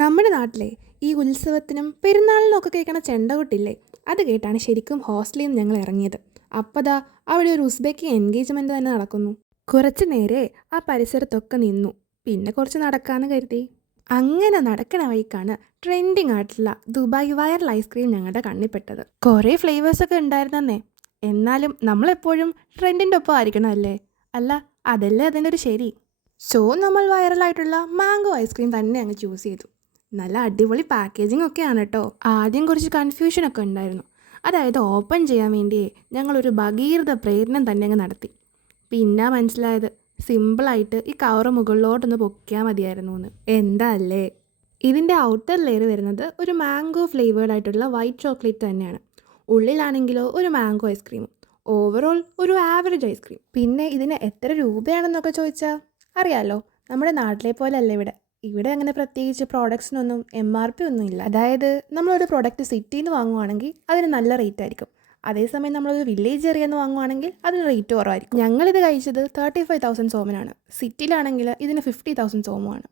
നമ്മുടെ നാട്ടിലെ ഈ ഉത്സവത്തിനും പെരുന്നാളിനും ഒക്കെ കേൾക്കണ ചെണ്ടകൊട്ടില്ലേ, അത് കേട്ടാണ് ശരിക്കും ഹോസ്റ്റലിൽ നിന്ന് ഞങ്ങൾ ഇറങ്ങിയത്. അപ്പതാ അവിടെ ഒരു ഉസ്ബെക്ക് എൻഗേജ്മെൻറ്റ് തന്നെ നടക്കുന്നു. കുറച്ച് നേരെ ആ പരിസരത്തൊക്കെ നിന്നു, പിന്നെ കുറച്ച് നടക്കാമെന്ന് കരുതി. അങ്ങനെ നടക്കണ വഴിക്കാണ് ട്രെൻഡിങ് ആയിട്ടുള്ള ദുബായ് വൈറൽ ഐസ്ക്രീം ഞങ്ങളുടെ കണ്ണിപ്പെട്ടത്. കുറേ ഫ്ലേവേഴ്സൊക്കെ ഉണ്ടായിരുന്നേ, എന്നാലും നമ്മളെപ്പോഴും ട്രെൻഡിൻ്റെ ഒപ്പം ആയിരിക്കണമല്ലേ? അല്ല, അതല്ലേ അതിൻ്റെ ഒരു ശരി. സോ നമ്മൾ വൈറലായിട്ടുള്ള മാംഗോ ഐസ്ക്രീം തന്നെ അങ്ങ് ചൂസ് ചെയ്തു. നല്ല അടിപൊളി പാക്കേജിംഗ് ഒക്കെയാണ് കേട്ടോ. ആദ്യം കുറച്ച് കൺഫ്യൂഷനൊക്കെ ഉണ്ടായിരുന്നു. അതായത് ഓപ്പൺ ചെയ്യാൻ വേണ്ടിയേ ഞങ്ങളൊരു ഭഗീരഥ പ്രയത്നം തന്നെ അങ്ങ് നടത്തി. പിന്നെ മനസ്സിലായത് സിമ്പിളായിട്ട് ഈ കവറ് മുകളിലോട്ടൊന്ന് പൊക്കിയാൽ മതിയായിരുന്നു എന്ന്. എന്താ അല്ലേ? ഇതിൻ്റെ ഔട്ടർ ലെയർ വരുന്നത് ഒരു മാംഗോ ഫ്ലേവേർഡ് ആയിട്ടുള്ള വൈറ്റ് ചോക്ലേറ്റ് തന്നെയാണ്. ഉള്ളിലാണെങ്കിലോ ഒരു മാംഗോ ഐസ്ക്രീമും. ഓവറോൾ ഒരു ആവറേജ് ഐസ്ക്രീം. പിന്നെ ഇതിന് എത്ര രൂപയാണെന്നൊക്കെ ചോദിച്ചാൽ അറിയാമല്ലോ, നമ്മുടെ നാട്ടിലെ പോലെ അല്ല ഇവിടെ അങ്ങനെ പ്രത്യേകിച്ച് പ്രോഡക്ട്സിനൊന്നും MRP ഒന്നും ഇല്ല. അതായത് നമ്മളൊരു പ്രോഡക്റ്റ് സിറ്റിയിൽ നിന്ന് വാങ്ങുവാണെങ്കിൽ അതിന് നല്ല റേറ്റ് ആയിരിക്കും. അതേസമയം നമ്മളൊരു വില്ലേജ് ഏരിയയിൽ നിന്ന് വാങ്ങുവാണെങ്കിൽ അതിന് റേറ്റ് കുറവായിരിക്കും. ഞങ്ങളിത് കഴിച്ചത് 35,000 സോമനാണ്. സിറ്റിയിലാണെങ്കിൽ ഇതിന് 50,000 സോമമാണ്.